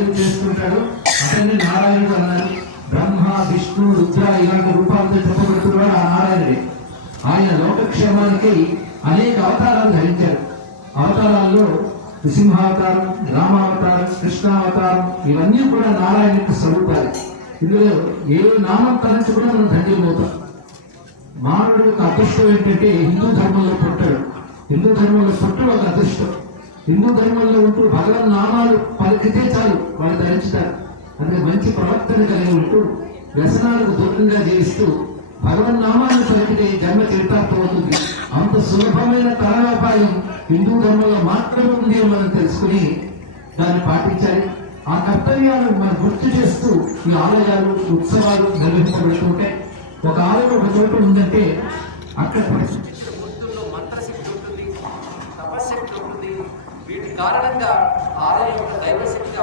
ఏదో చేస్తుంటాడు అతన్ని నారాయణుడు అన్నారు. బ్రహ్మ విష్ణు రుద్ర ఇలాంటి రూపాలతో చెప్పబడుతున్నాడు ఆ నారాయణుడే. ఆయన లోకక్షేమానికి అనేక అవతారాలు ధరించారు. అవతారాల్లో నృసింహావతారం, రామావతారం, కృష్ణావతారం ఇవన్నీ కూడా నారాయణునికి స్వరూపాలు. ఇందులో ఏ నామం తలంచి కూడా మనం ధన్యమవుతాం. మానవుడి యొక్క అదృష్టం ఏంటంటే హిందూ ధర్మంలో పుట్టాడు. హిందూ ధర్మంలో పుట్టడం ఒక అదృష్టం. హిందూ ధర్మంలో ఉంటూ భగవన్ నామాలు పలికితే చాలు వాళ్ళు ధరించుతారు. అందుకే మంచి ప్రవర్తన కలిగి ఉంటూ వ్యసనాలకు దూరంగా జీవిస్తూ భగవన్ నామాన్ని పలికితే జన్మ చరితార్థం అవుతుంది. అంత సులభమైన తరణోపాయం హిందూ ధర్మంలో మాత్రమే ఉంది అని మనం తెలుసుకుని దాన్ని పాటించాలి. ఆ కర్తవ్యాలను మనం గుర్తు చేస్తూ ఈ ఆలయాలు ఉత్సవాలు నిర్వహించబడుతుంటాయి. ఒక ఆలయం ఒక చోట ఉందంటే అక్కడ బుద్ధుల్లో మంత్రశక్తి ఉంటుంది, తపశక్తి ఉంటుంది. వీటి కారణంగా ఆలయం యొక్క దైవశక్తి